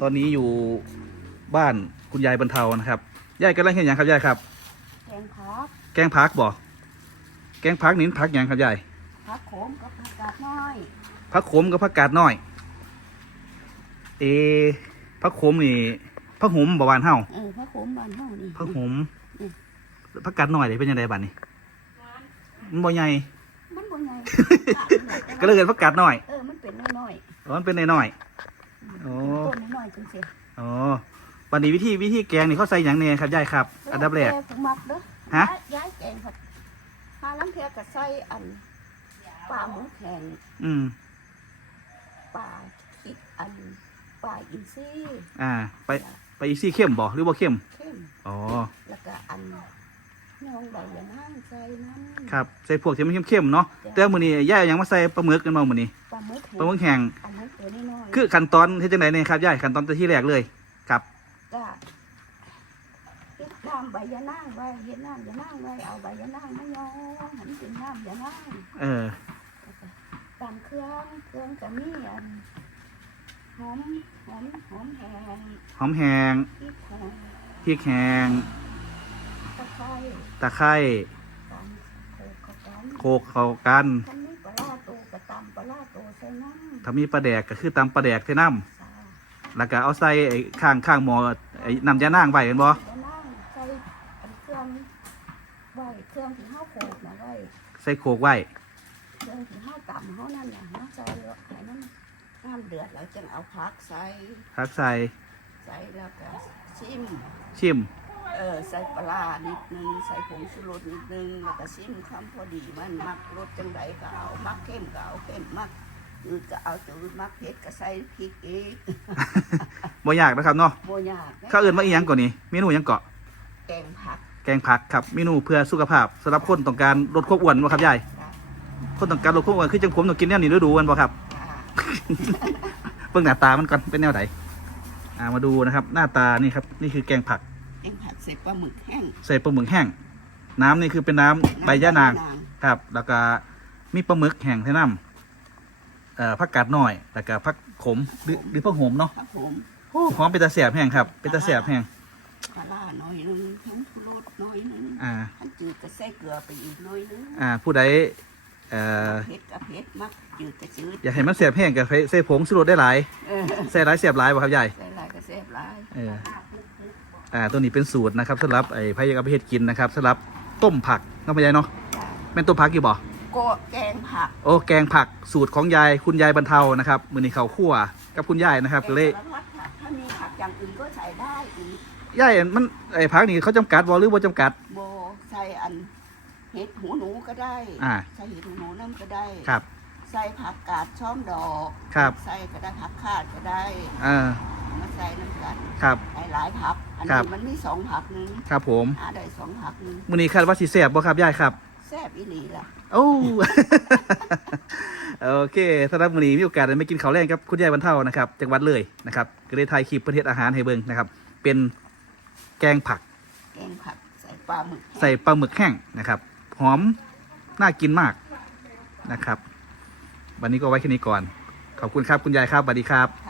ตอนนี้อยู่บ้านคุณยายบรรเทานะครับยายกำลังเห็นอย่างครับยายครับ แกงพักแกงพักบ่แกงพักนี่พักอย่างครับยายพักโขมกับผักกาดน้อยพักขมกับพักกาดน้อย เอพักขมนี่พักหมบ่บานเฮาเออพักโขมบ้านเฮานี่พักหมอืมพักกาดน้อยนี่เป็นยังไงบ้านนี่มันบ่ใหญ่มันบ่ไงก็เลยเกิดพักกาดน้อยเออมันเป็นน้อยอ๋อมันเป็นน้อยๆโอ้ ต้นน้อยๆจังซี่ๆอ๋อวันนี้วิธีวิธีแกงนี่เขาใส่อย่างเนี่ยครับยายครับ อันดับแรกแต่มักเด้อฮะย้ายย้ายแกงครับหาลังเทียก็ใส่อันปลาหมูแข็งอืมปลาคิดอันปลาอินทรีอ่า ไปไปอีซี่เข้มบ่หรือว่าเข้มเข้มอ๋อแล้วก็อัน น้องใบยะนางใส่น้ำครับใส่พวกที่มันเข้มๆเนาะแต่มื้อนี้ยายเอาหยังมาใส่ปลาหมึกกันบ่มื้อนี้ปลาหมึกปลาหมึกแห้งปลาหมึกตัวน้อยๆคือขั้นตอนเฮ็ดจังไดเนี่ยครับยายขั้นตอนที่แรกเลยครับก็เฮ็ดน้ำใบยะนางไว้เฮ็ดน้ำยะนางไว้เอาใบยะนางมายองให้มันเป็นน้ำยะนางเออตามเครื่องเครื่องก็มีอันหอมหอมหอมแห้งหอมแหงพริกแห้งพริกแหง ตะไคร้ตะไคร้ตามโขกเข้ากันโขกเข้ากันถ้ามีปลาร้าโตก็ตำปลาร้าโตใส่น้ำถ้ามีปลาแดกก็คือตำปลาแดกใส่น้ำสาแล้วก็เอาใส่ไอ้ข้างข้างหม้อไอ้น้ำยานางไว้กันบ่ยะนางใส่อันเครื่องไว้เครื่องที่เฮาโขกนะไว้ใส่โขกไว้เครื่องที่ห้าต่ำเขานั่นน่ะมาใส่แล้วให้มันน้ำเดือดแล้วจึงเอาพักใส่ ทักใส่ใส่แล้วก็ชิมชิม เออใส่ปลาร้านิดนึงใส่ผงชูรสนิดนึงแล้วก็ชิมคำพอดีมันมักรสจังไดก็เอามักเข้มก็เอาเข้มมักจืดก็เอาจืดมักเผ็ดก็ใส่พริกอีกบ่ยากนะครับเนาะโบยากเขาเอื่นว่าอีหยังก่อนนี่เมนูหยังเกาะแกงผักแกงผักครับเมนูเพื่อสุขภาพสำหรับคนต้องการลดความอ้วนบ่ครับยายจ้ะคนต้องการลดความอ้วนคือจังผมต้องกินแนวนี้ฤดูมันบ่ครับ จ้ะเบิ่งหน้าตามันก่อนเป็นแนวไหนอ่ามาดูนะครับ หน้าตานี่ครับนี่คือแกงผักแก งผักใส่ปลาหมึกแห้งใส่ปลาหมึกแห้ง น้ำนี่คือเป็นน้ำใบย่านางครับ แล้วก็มีปลาหมึกแห้งใส่น้ำเอ่อผักกาดน้อยแล้วก็ผักขมหรือหรือผักโหมเนาะครับผมโอ้หอมเป็นตาแสบแห้งครับเป็นตาแสบแห้งปลาร้าหน่อยนึงผงชูรสหน่อยนึงอ่าขันจืดก็ใส่เกลือไปอีกหน่อยนึงอ่า ผู้ใดเอ่อเผ็ดกับเผ็ดมักจืดกับจืดอยากให้มันแสบแห้งก็ใส่ผงชูรสได้หลายเออใส่หลายแสบหลายบ่ครับยายใส่หลายก็แซ่บหลายเออ อ่าตัวนี้เป็นสูตรนะครับสำหรับไอ้พายากเอาไปเฮ็ดกินนะครับสำหรับต้มผักน้องพยายเนาะจ้ะเป็นต้มผักอยู่บ่โกะแกงผัก โอ้แกงผักสูตรของยายคุณยายบรรเทานะครับมือนี้เขาวคั่วกับคุณยายนะครับก็เลยแกงสารพัดผักถ้ามีผักอย่างอื่นก็ใส่ได้อีกยายมันไอ้ผักนี่เขาจำกัดบ่หรือบ่จำกัด โบใส่อันเห็ดหูหนูก็ได้อ่า ใส่เห็ดหูหนูน้ำก็ได้ครับ ใส่ผักกาดช้อมดอก ครับ ใส่ก็ได้ผักคาดก็ได้ อ่า มาใส่น้ำกันครับใส่หลายผักอันครันี้บ มันมีสองผักหนึงครับผมหาได้สองผักหนึงมือนี้คาดว่าสิแซ่บบ่ครับยายครับ แซ่บอีหลีล่ะโอ้ โอเคสำหรับมื้อนี้มีโอกาสได้มากินข้าวแรงกับคุณยายบรรเทานะครับจังหวัดเลยนะครับ ก็เลยถ่ายคลิปประเทศอาหารให้เบิ่งนะครับ เป็นแกงผักแกงผักใส่ปลาหมึกใส่ปลาหมึกแห้งนะครับหอมน่ากินมากนะครับ วันนี้ก็ไว้แค่นี้ก่อน ขอบคุณครับคุณยายครับสวัสดีครับ ค